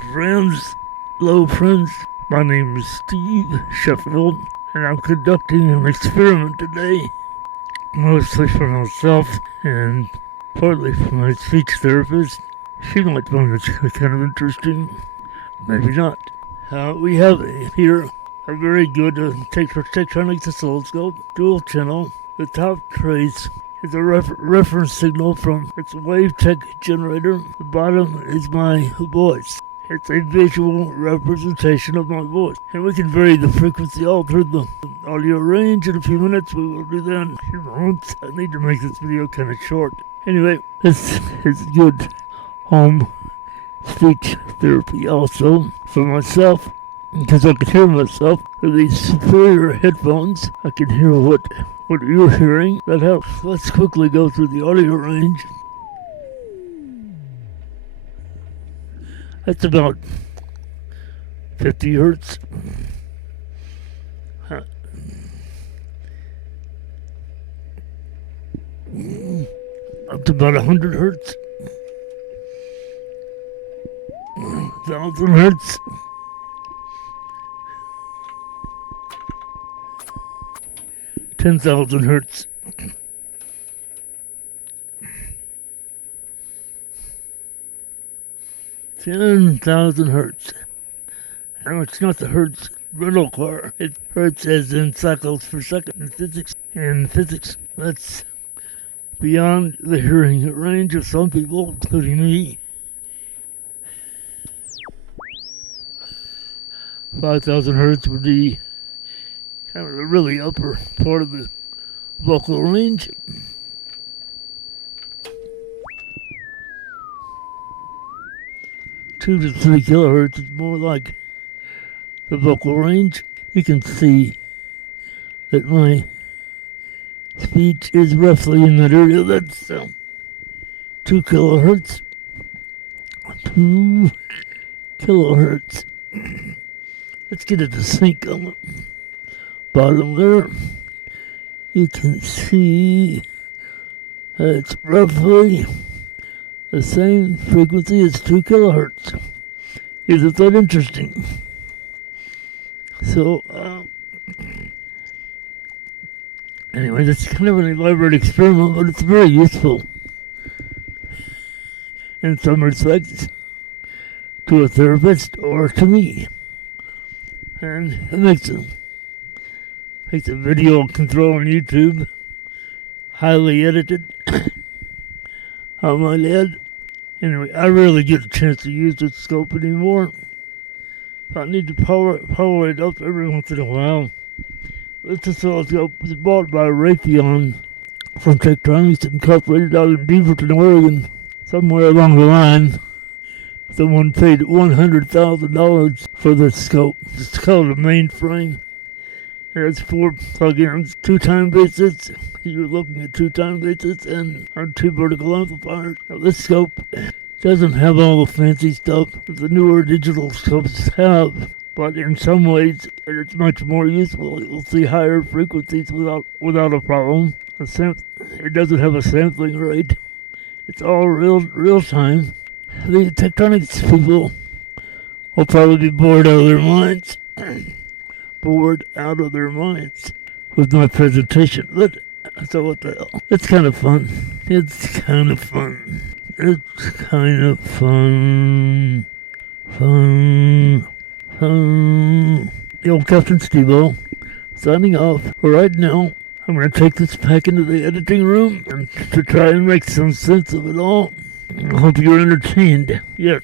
Hello friends, my name is Steve Sheffield, and I'm conducting an experiment today, mostly for myself and partly for my speech therapist. She might find it kind of interesting, maybe not. We have here a very good Tektronix oscilloscope, dual channel. The top trace is a reference signal from its Wavetek generator. The bottom is my voice. It's a visual representation of my voice. And we can vary the frequency all through the audio range. In a few minutes, we will do that in a few moments. I need to make this video kind of short. Anyway, this is good home speech therapy also for myself, because I can hear myself with these superior headphones. I can hear what you're hearing. That helps. Let's quickly go through the audio range. That's about 50 hertz. Up to about 100 hertz. 1,000 hertz. 10,000 hertz. 10,000 hertz. Now it's not the hertz rental car. It hertz as in cycles per second in physics. In physics, that's beyond the hearing range of some people, including me. 5,000 hertz would be kind of the really upper part of the vocal range. 2 to 3 kilohertz is more like the vocal range. You can see that my speech is roughly in that area. That's 2 kilohertz. 2 kilohertz. Let's get it to sync on the bottom there. You can see it's roughly the same frequency as 2 kilohertz. Isn't that interesting? So, anyway, that's kind of an elaborate experiment, but it's very useful in some respects to a therapist or to me. And it makes a video control on YouTube highly edited. I might add. Anyway, I rarely get a chance to use this scope anymore. I need to power it up every once in a while. This oscilloscope was bought by Raytheon from Tektronix, incorporated out in Beaverton, Oregon. Somewhere along the line, someone paid $100,000 for this scope. It's called a mainframe. It has 4 plugins, 2 time bases. You're looking at 2 time bases and 2 vertical amplifiers. Now, this scope doesn't have all the fancy stuff that the newer digital scopes have, but in some ways it's much more useful. You'll see higher frequencies without a problem. It doesn't have a sampling rate. It's all real time. The Tektronix people will probably be bored out of their minds. With my presentation. So what the hell? It's kind of fun. The old Captain Steve-O signing off for right now. I'm going to take this back into the editing room and to try and make some sense of it all. I hope you're entertained. Yes.